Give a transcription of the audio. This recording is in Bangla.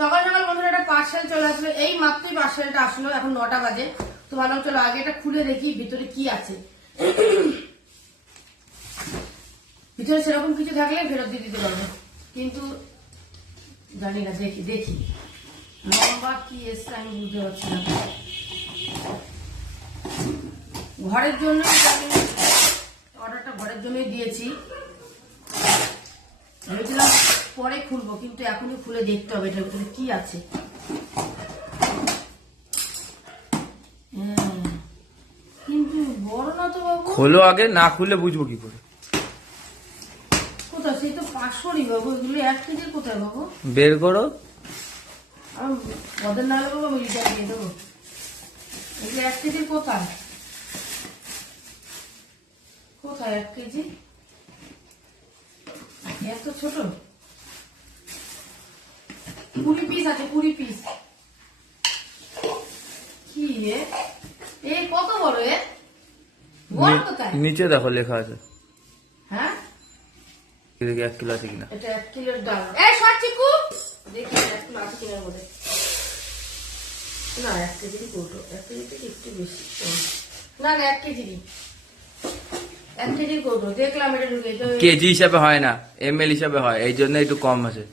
সকাল সকাল বন্ধুরা একটা পার্সেল চলে আসলো, এই মাত্রই পার্সেলটা আসলো, এখন 9টা বাজে। তো ভাবলাম চলো আগে এটা খুলে দেখি ভিতরে কি আছে। ভিতরে সেরকম কিছু থাকলে ফেরত দিয়ে দিতে পারবো, কিন্তু জানি না, দেখি দেখি লম্বা কি এসছে আমি বুঝতে পারছি না। ঘরের জন্য অর্ডারটা ঘরের জন্যই দিয়েছি, ভেবেছিলাম পরে খুলবো, কিন্তু এখনই খুলে দেখতে হবে এটার ভিতরে কি আছে। কিন্তু বড় না তো বাবু। খোলো আগে, না খুলে বুঝবো কি করে? কোথায়? সেই তো 500ই বাবু, এগুলো 1 কেজির কোথায় বাবু? বের করো। আমি ওদের না হলে বাবু আমি রিটার্ন দিয়ে দেবো। এগুলো 1 কেজির কোথায়? কোথায় 1 কেজি? এত ছোট? 20 পিস আছে, 20 পিস। কি এ কত বড় এ? বড় কোথায়? নিচে দেখো লেখা আছে, হ্যাঁ দেখি 1 কিলো আছে কিনা। এটা 1 কিলোর ডাল। এই শর্ট চিকু দেখি 1 কিলো আছে কিনার মধ্যে। না 1 কেজিরই কৌটো, 1 কেজি থেকে একটু বেশি। না না 1 কেজিরই, 1 কেজির কৌটো। দেখলাম এটা ঢুকে কেজি হিসাবে হয় না, এমএল হিসাবে হয়, এই জন্য একটু কম আছে।